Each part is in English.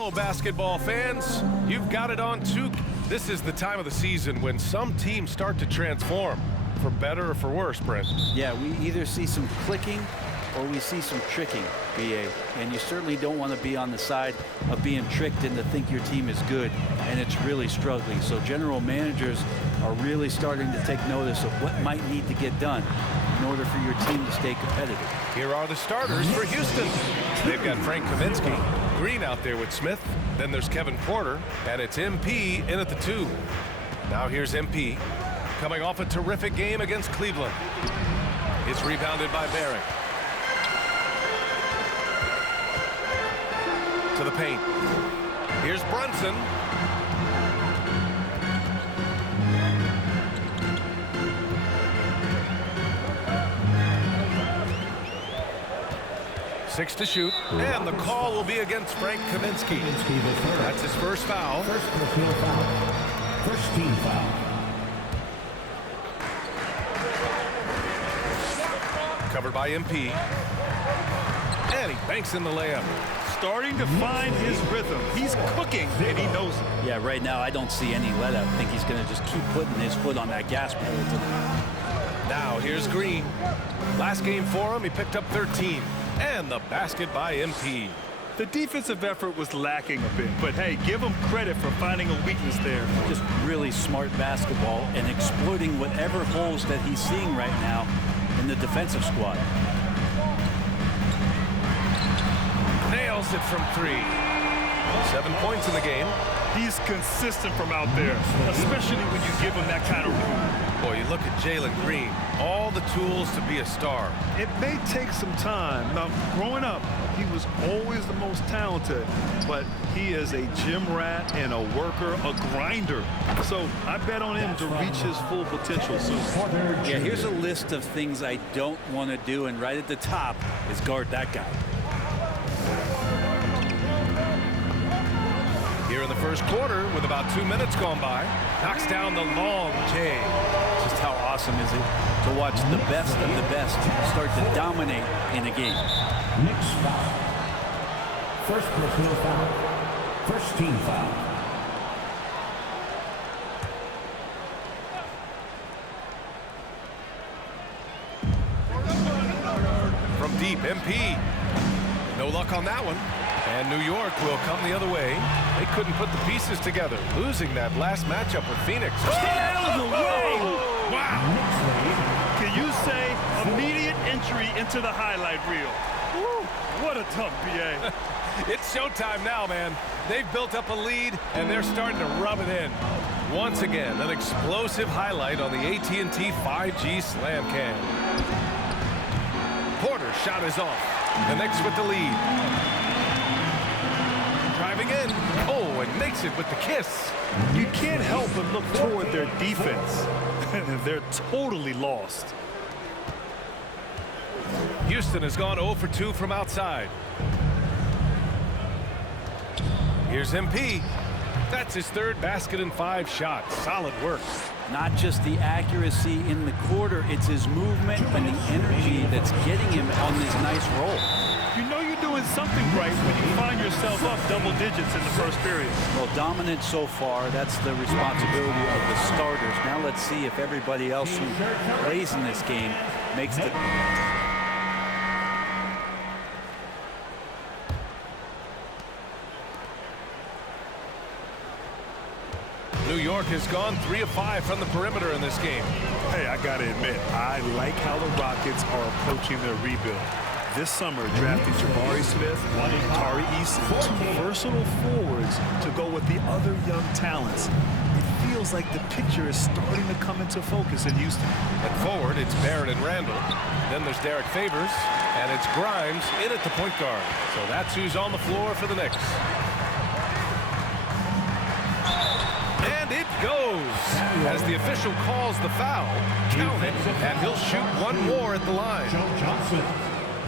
Hello, basketball fans. You've got it on too. This is the time of the season when some teams start to transform, for better or for worse, Brent. Yeah, we either see some clicking or we see some tricking, BA. And you certainly don't want to be on the side of being tricked into think your team is good and it's really struggling. So general managers are really starting to take notice of what might need to get done in order for your team to stay competitive. Here are the starters for Houston. They've got Frank Kaminsky, Green out there with Smith. Then there's Kevin Porter, and it's MP in at the 2. Now here's MP, coming off a terrific game against Cleveland. It's rebounded by Barrett. To the paint. Here's Brunson. Six to shoot, and the call will be against Frank Kaminsky. That's his first foul. First personal foul. First team foul. Covered by MP. And he banks in the layup. Starting to find his rhythm. He's cooking, and he knows it. Yeah, right now I don't see any let up. I think he's going to just keep putting his foot on that gas pedal tonight. Now here's Green. Last game for him, he picked up 13. And the basket by MP. The defensive effort was lacking a bit, but hey, give him credit for finding a weakness there. Just really smart basketball and exploiting whatever holes that he's seeing right now in the defensive squad. Nails it from 3. 7 points in the game. He's consistent from out there, especially when you give him that kind of room. Boy, you look at Jalen Green, all the tools to be a star. It may take some time. Now, growing up, he was always the most talented, but he is a gym rat and a worker, a grinder. So I bet on him to reach his full potential soon. Yeah, here's a list of things I don't want to do, and right at the top is guard that guy. Here in the first quarter, with about 2 minutes gone by, knocks down the long J. Just how awesome is it to watch the best of the best start to dominate in a game. Next foul. First personal foul. First team foul. From deep, MP. No luck on that one. And New York will come the other way. They couldn't put the pieces together, losing that last matchup with Phoenix. Out of the way! Wow! Can you say immediate entry into the highlight reel? Woo, what a tough BA. It's showtime now, man. They've built up a lead, and they're starting to rub it in. Once again, an explosive highlight on the AT&T 5G Slam Cam. Porter's shot is off. The Knicks with the lead. Driving in. Oh, and makes it with the kiss. You can't help but look toward their defense. They're totally lost. Houston has gone 0 for 2 from outside. Here's MP. That's his third basket and 5 shots. Solid work. Not just the accuracy in the quarter, it's his movement and the energy that's getting him on this nice roll. You know you're doing something right when you find yourself up double digits in the first period. Well, dominant so far. That's the responsibility of the starters. Now let's see if everybody else who plays in this game makes the... New York has gone 3 of 5 from the perimeter in this game. Hey, I gotta admit, I like how the Rockets are approaching their rebuild. This summer, drafting Jabari Smith and Tari Eason, 2 versatile forwards to go with the other young talents. It feels like the picture is starting to come into focus in Houston. At forward, it's Barrett and Randall. Then there's Derek Favors, and it's Grimes in at the point guard. So that's who's on the floor for the Knicks. And it goes as the official calls the foul. Count it, and he'll shoot one more at the line. Joe Johnson.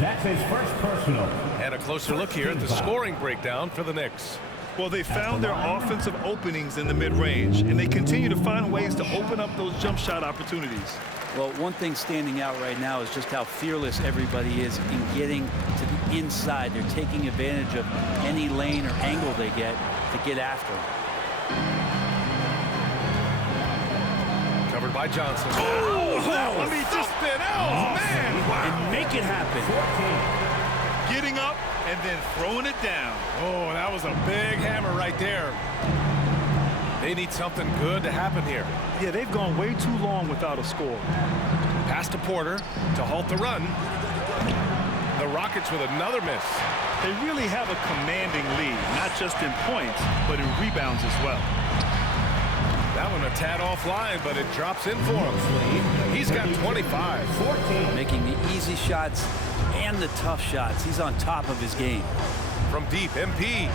That's his first personal. And a closer look here at the scoring breakdown for the Knicks. Well, they found their offensive openings in the mid-range, and they continue to find ways to open up those jump shot opportunities. Well, one thing standing out right now is just how fearless everybody is in getting to the inside. They're taking advantage of any lane or angle they get to get after him. Covered by Johnson. Oh, I mean, just something else, man. And make it happen. getting up and then throwing it down. Oh, that was a big hammer right there. They need something good to happen here. Yeah, they've gone way too long without a score. Pass to Porter to halt the run. The Rockets with another miss. They really have a commanding lead, not just in points, but in rebounds as well. That one a tad offline, but it drops in for him. He's got 25. Making the easy shots and the tough shots. He's on top of his game. From deep, MP.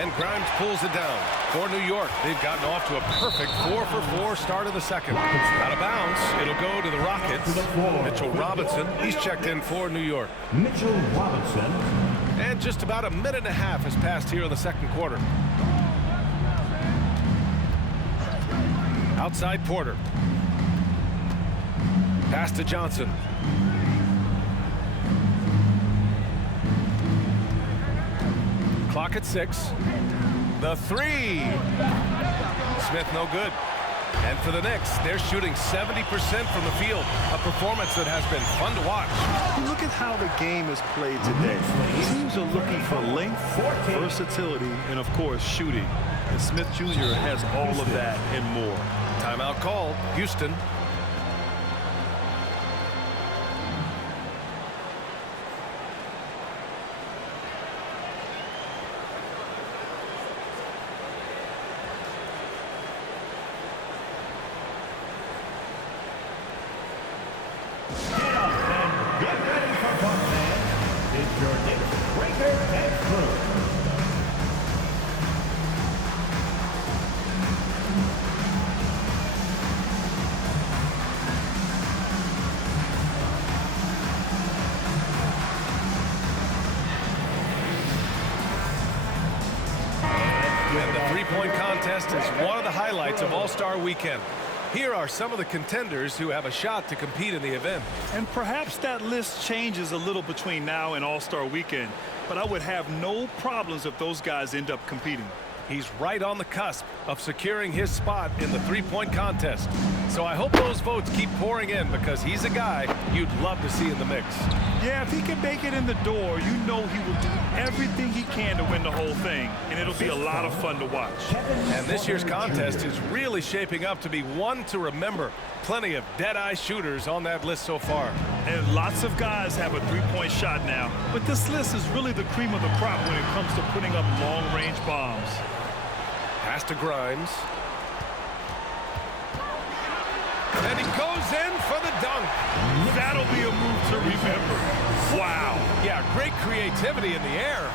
And Grimes pulls it down for New York. They've gotten off to a perfect 4-for-4 start of the second. Out of bounds, it'll go to the Rockets. Mitchell Robinson, he's checked in for New York. Mitchell Robinson. And just about a minute and a half has passed here in the second quarter. Outside Porter. Pass to Johnson. Clock at 6. The three. Smith no good. And for the Knicks, they're shooting 70% from the field. A performance that has been fun to watch. Look at how the game is played today. Teams are looking for length, versatility, and of course shooting. And Smith Jr. has all of that and more. Timeout call, Houston. Get up and get ready for fun, fans. It's your Knicks Breaker and Crew. And the three-point contest is one of the highlights of All-Star Weekend. Here are some of the contenders who have a shot to compete in the event. And perhaps that list changes a little between now and All-Star Weekend, but I would have no problems if those guys end up competing. He's right on the cusp of securing his spot in the three-point contest. So I hope those votes keep pouring in because he's a guy you'd love to see in the mix. Yeah, if he can make it in the door, you know he will do everything he can to win the whole thing, and it'll be a lot of fun to watch. And this year's contest is really shaping up to be one to remember. Plenty of dead-eye shooters on that list so far. And lots of guys have a three-point shot now, but this list is really the cream of the crop when it comes to putting up long-range bombs. Pass to Grimes. And he goes in for the dunk. That'll be a move to remember. Wow. Yeah, great creativity in the air.